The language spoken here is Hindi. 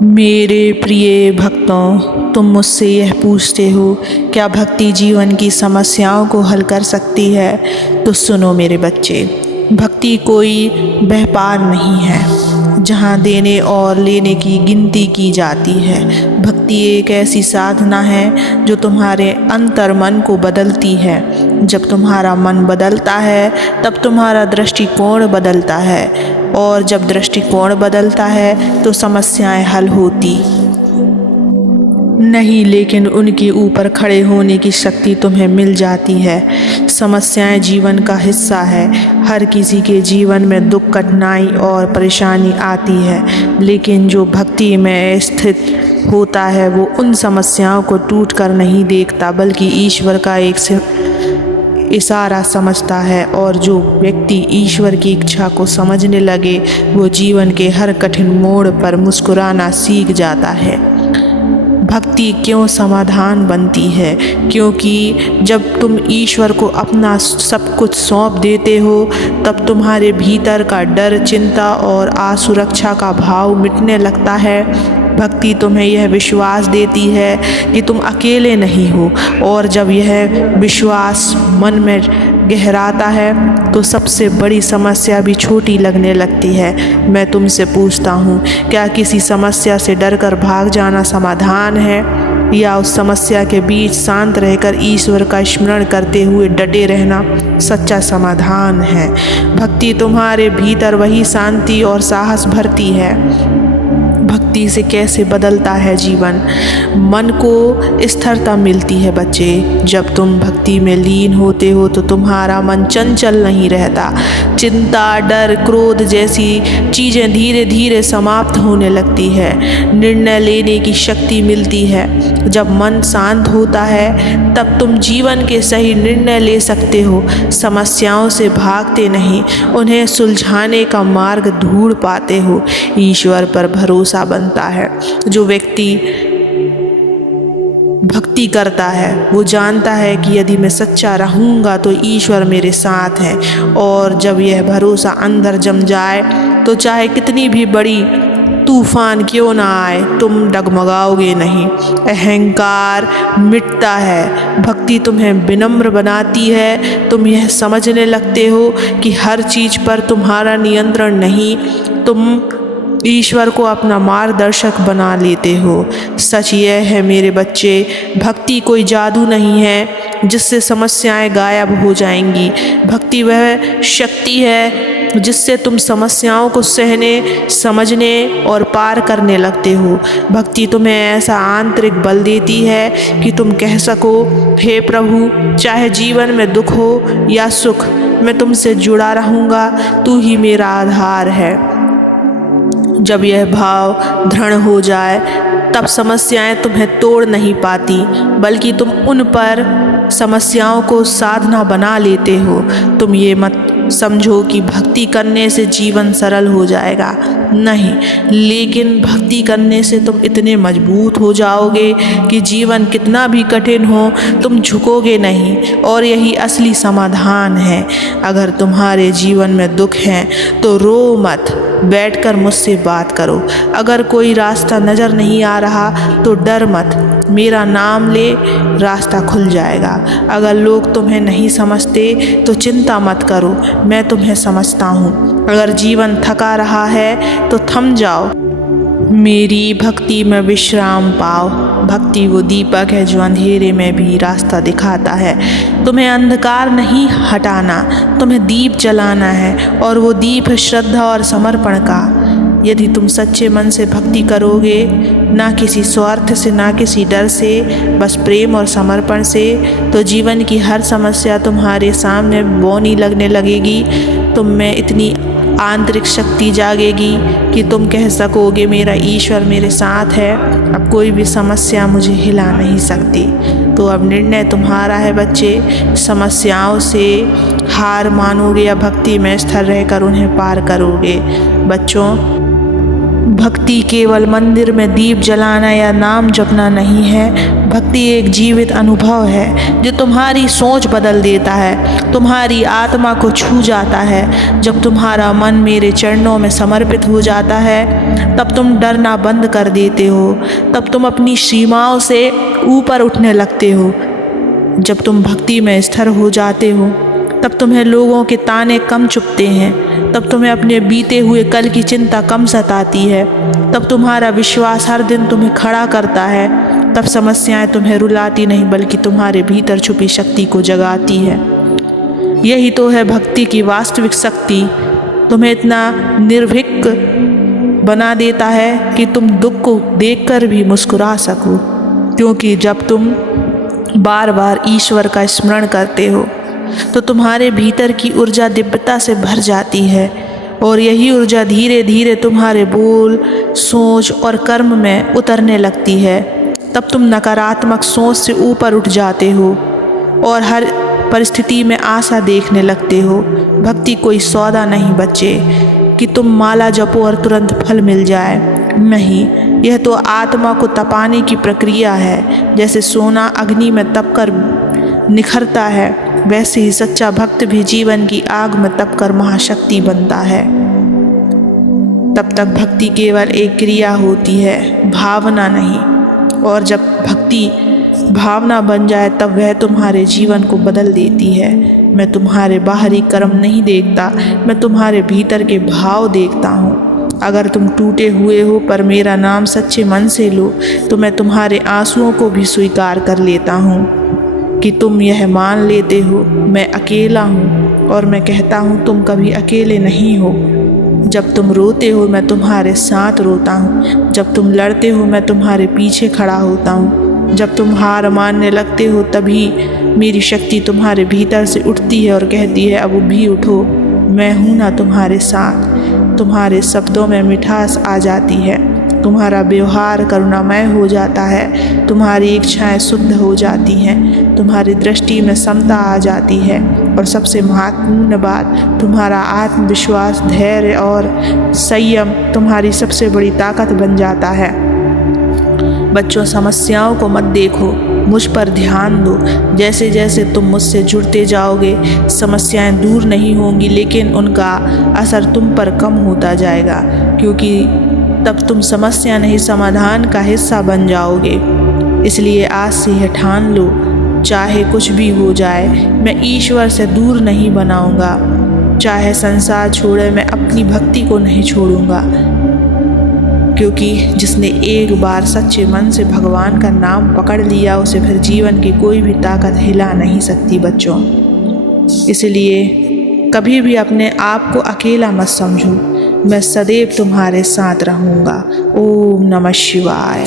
मेरे प्रिय भक्तों, तुम मुझसे यह पूछते हो क्या भक्ति जीवन की समस्याओं को हल कर सकती है। तो सुनो मेरे बच्चे, भक्ति कोई व्यापार नहीं है जहाँ देने और लेने की गिनती की जाती है। भक्ति एक ऐसी साधना है जो तुम्हारे अंतर मन को बदलती है। जब तुम्हारा मन बदलता है तब तुम्हारा दृष्टिकोण बदलता है, और जब दृष्टिकोण बदलता है तो समस्याएं हल होती नहीं, लेकिन उनके ऊपर खड़े होने की शक्ति तुम्हें मिल जाती है। समस्याएं जीवन का हिस्सा है। हर किसी के जीवन में दुख, कठिनाई और परेशानी आती है, लेकिन जो भक्ति में स्थित होता है वो उन समस्याओं को टूट कर नहीं देखता, बल्कि ईश्वर का एक इशारा समझता है। और जो व्यक्ति ईश्वर की इच्छा को समझने लगे वो जीवन के हर कठिन मोड़ पर मुस्कुराना सीख जाता है। भक्ति क्यों समाधान बनती है? क्योंकि जब तुम ईश्वर को अपना सब कुछ सौंप देते हो तब तुम्हारे भीतर का डर, चिंता और असुरक्षा का भाव मिटने लगता है। भक्ति तुम्हें यह विश्वास देती है कि तुम अकेले नहीं हो, और जब यह विश्वास मन में गहराता है तो सबसे बड़ी समस्या भी छोटी लगने लगती है। मैं तुमसे पूछता हूँ, क्या किसी समस्या से डरकर भाग जाना समाधान है, या उस समस्या के बीच शांत रहकर ईश्वर का स्मरण करते हुए डटे रहना सच्चा समाधान है? भक्ति तुम्हारे भीतर वही शांति और साहस भरती है। भक्ति से कैसे बदलता है जीवन? मन को स्थिरता मिलती है बच्चे। जब तुम भक्ति में लीन होते हो तो तुम्हारा मन चंचल नहीं रहता। चिंता, डर, क्रोध जैसी चीज़ें धीरे धीरे समाप्त होने लगती है। निर्णय लेने की शक्ति मिलती है। जब मन शांत होता है तब तुम जीवन के सही निर्णय ले सकते हो। समस्याओं से भागते नहीं, उन्हें सुलझाने का मार्ग ढूंढ पाते हो। ईश्वर पर भरोसा बनता है। जो व्यक्ति भक्ति करता है वो जानता है कि यदि मैं सच्चा रहूँगा तो ईश्वर मेरे साथ है। और जब यह भरोसा अंदर जम जाए तो चाहे कितनी भी बड़ी तूफान क्यों ना आए, तुम डगमगाओगे नहीं। अहंकार मिटता है। भक्ति तुम्हें विनम्र बनाती है। तुम यह समझने लगते हो कि हर चीज़ पर तुम्हारा नियंत्रण नहीं, तुम ईश्वर को अपना मार्गदर्शक बना लेते हो। सच यह है मेरे बच्चे, भक्ति कोई जादू नहीं है जिससे समस्याएं गायब हो जाएंगी। भक्ति वह शक्ति है जिससे तुम समस्याओं को सहने, समझने और पार करने लगते हो। भक्ति तुम्हें ऐसा आंतरिक बल देती है कि तुम कह सको, हे प्रभु, चाहे जीवन में दुख हो या सुख, मैं तुमसे जुड़ा रहूँगा, तू ही मेरा आधार है। जब यह भाव दृढ़ हो जाए तब समस्याएं तुम्हें तोड़ नहीं पाती, बल्कि तुम उन पर समस्याओं को साधना बना लेते हो। तुम ये मत समझो कि भक्ति करने से जीवन सरल हो जाएगा, नहीं, लेकिन भक्ति करने से तुम इतने मजबूत हो जाओगे कि जीवन कितना भी कठिन हो तुम झुकोगे नहीं। और यही असली समाधान है। अगर तुम्हारे जीवन में दुख है तो रो मत, बैठकर मुझसे बात करो। अगर कोई रास्ता नज़र नहीं आ रहा तो डर मत, मेरा नाम ले, रास्ता खुल जाएगा। अगर लोग तुम्हें नहीं समझते तो चिंता मत करो, मैं तुम्हें समझता हूँ। अगर जीवन थका रहा है तो थम जाओ, मेरी भक्ति में विश्राम पाओ। भक्ति वो दीपक है जो अंधेरे में भी रास्ता दिखाता है। तुम्हें अंधकार नहीं हटाना, तुम्हें दीप जलाना है, और वो दीप है श्रद्धा और समर्पण का। यदि तुम सच्चे मन से भक्ति करोगे, ना किसी स्वार्थ से, ना किसी डर से, बस प्रेम और समर्पण से, तो जीवन की हर समस्या तुम्हारे सामने बौनी लगने लगेगी। तुम में इतनी आंतरिक शक्ति जागेगी कि तुम कह सकोगे, मेरा ईश्वर मेरे साथ है, अब कोई भी समस्या मुझे हिला नहीं सकती। तो अब निर्णय तुम्हारा है बच्चे, समस्याओं से हार मानोगे या भक्ति में स्थिर रहकर उन्हें पार करोगे। बच्चों, भक्ति केवल मंदिर में दीप जलाना या नाम जपना नहीं है। भक्ति एक जीवित अनुभव है जो तुम्हारी सोच बदल देता है, तुम्हारी आत्मा को छू जाता है। जब तुम्हारा मन मेरे चरणों में समर्पित हो जाता है तब तुम डरना बंद कर देते हो, तब तुम अपनी सीमाओं से ऊपर उठने लगते हो। जब तुम भक्ति में स्थिर हो जाते हो तब तुम्हें लोगों के ताने कम चुभते हैं, तब तुम्हें अपने बीते हुए कल की चिंता कम सताती है, तब तुम्हारा विश्वास हर दिन तुम्हें खड़ा करता है, तब समस्याएं तुम्हें रुलाती नहीं बल्कि तुम्हारे भीतर छुपी शक्ति को जगाती है। यही तो है भक्ति की वास्तविक शक्ति। तुम्हें इतना निर्भीक बना देता है कि तुम दुख को देखकर भी मुस्कुरा सको, क्योंकि जब तुम बार बार ईश्वर का स्मरण करते हो तो तुम्हारे भीतर की ऊर्जा दिव्यता से भर जाती है, और यही ऊर्जा धीरे धीरे तुम्हारे बोल, सोच और कर्म में उतरने लगती है। तब तुम नकारात्मक सोच से ऊपर उठ जाते हो और हर परिस्थिति में आशा देखने लगते हो। भक्ति कोई सौदा नहीं बच्चे कि तुम माला जपो और तुरंत फल मिल जाए। नहीं, यह तो आत्मा को तपाने की प्रक्रिया है। जैसे सोना अग्नि में तपकर निखरता है, वैसे ही सच्चा भक्त भी जीवन की आग में तपकर महाशक्ति बनता है। तब तक भक्ति केवल एक क्रिया होती है, भावना नहीं। और जब भक्ति भावना बन जाए तब वह तुम्हारे जीवन को बदल देती है। मैं तुम्हारे बाहरी कर्म नहीं देखता, मैं तुम्हारे भीतर के भाव देखता हूँ। अगर तुम टूटे हुए हो पर मेरा नाम सच्चे मन से लो तो मैं तुम्हारे आंसुओं को भी स्वीकार कर लेता हूँ कि तुम यह मान लेते हो मैं अकेला हूँ, और मैं कहता हूँ तुम कभी अकेले नहीं हो। जब तुम रोते हो मैं तुम्हारे साथ रोता हूँ, जब तुम लड़ते हो मैं तुम्हारे पीछे खड़ा होता हूँ, जब तुम हार मानने लगते हो तभी मेरी शक्ति तुम्हारे भीतर से उठती है और कहती है अब भी उठो, मैं हूँ ना तुम्हारे साथ। तुम्हारे शब्दों में मिठास आ जाती है, तुम्हारा व्यवहार करुणामय हो जाता है, तुम्हारी इच्छाएं शुद्ध हो जाती हैं, तुम्हारी दृष्टि में समता आ जाती है, और सबसे महत्वपूर्ण बात तुम्हारा आत्मविश्वास, धैर्य और संयम तुम्हारी सबसे बड़ी ताकत बन जाता है। बच्चों, समस्याओं को मत देखो, मुझ पर ध्यान दो। जैसे जैसे तुम मुझसे जुड़ते जाओगे समस्याएं दूर नहीं होंगी, लेकिन उनका असर तुम पर कम होता जाएगा, क्योंकि तब तुम समस्या नहीं समाधान का हिस्सा बन जाओगे। इसलिए आज से यह ठान लो, चाहे कुछ भी हो जाए मैं ईश्वर से दूर नहीं बनाऊंगा, चाहे संसार छोड़े मैं अपनी भक्ति को नहीं छोड़ूंगा, क्योंकि जिसने एक बार सच्चे मन से भगवान का नाम पकड़ लिया उसे फिर जीवन की कोई भी ताकत हिला नहीं सकती। बच्चों, इसलिए कभी भी अपने आप को अकेला मत समझो, मैं सदैव तुम्हारे साथ रहूँगा। ओम नमः शिवाय।